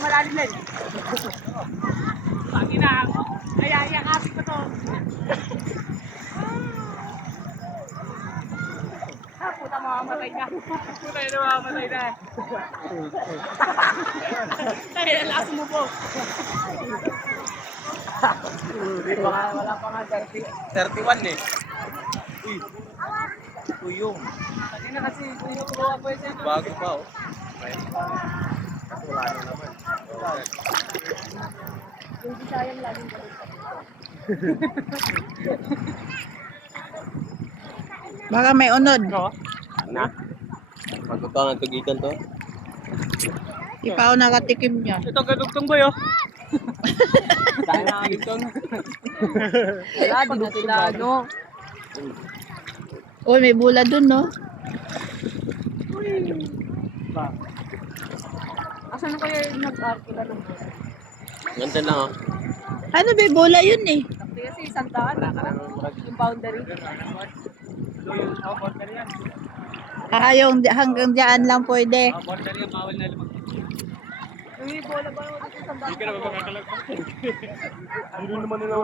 malalim din. Pangina ako. Kaya yakapin ko to. Puta, mamamatay na. Puta, yun mamamatay na. Kaya lakas mo po. Wala pa nga 31 eh. Uy. Tuyong. Kanina kasi kuha po yun. Bago pa oh. Wala na naman. Yung Bisayang laging galit. Baka may unod. Na? Pagkakang ang tugikan to? Di pa ako nakatikim niya. Ito, gadugtong boy oh. Tayo na agitong. Wala, di na tilano. Uy, may bula dun, no? Asan ko yung nag-arkila ng bola? Gantan lang oh. Ano, may bula yun eh. Kasi isang daan. Yung boundary. Boundary yan. Yung hanggang dyan lang pwede. Boundary yan, bawal na lumag. May bola ba yung isang daan? Hindi ka na magkakalag. Hindi naman nila